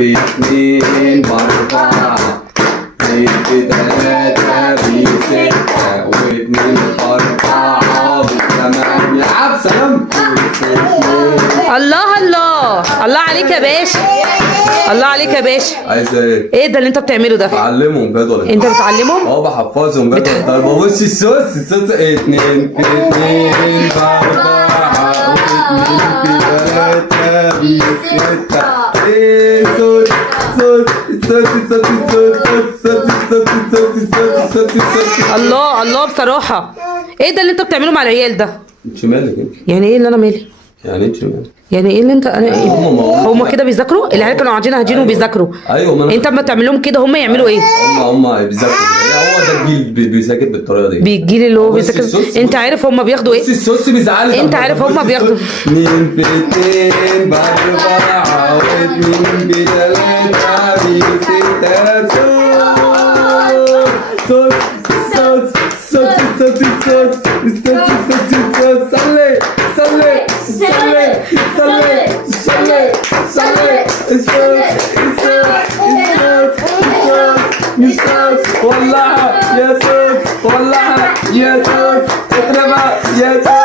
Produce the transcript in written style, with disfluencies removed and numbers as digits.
في اتنين بأربعة، اتنين في تلاتة بستة، واتنين في أربعة بثمانية. عب سلام. الله الله الله عليك يا باشا، الله عليك يا باشا. عايز ايه؟ ايه ده اللي انت بتعمله ده؟ بعلمهم بجد ولا انت بتعلمهم؟ بحفظهم بجد. طيب بص الصوص اتنين في اتنين بأربعة، واتنين في تلاتة بستة. ايه صوص صوص صوص صوص صوص صوص صوص صوص. الله الله بصراحة ايه ده اللي انت بتعمله مع العيال ده؟ انت مالك انت؟ يعني ايه اللي انا مالي؟ يعني انت مالك؟ يعني ايه اللي انت انا ايه؟ هم كده بيذاكروا؟ العيال كانوا قاعدين وبيذاكروا. ايوه ما انت اما تعمل كده هم يعملوا ايه؟ هم بيذاكروا. هو ده الجيل بيذاكر بالطريقه دي. الجيل اللي هو بيذاكر. انت عارف هم بياخدوا ايه؟ الصوص بيزعلك. انت عارف هم بياخدوا اتنين في اتنين بأربعة، واتنين بتلاتة بستة. صوص صوص صوص صوص صوص صوص. صلي صلي صلي صلي صلي صلي. الصوص ولعها يا صوص، ولعها يا صوص، اضربها يا صوص.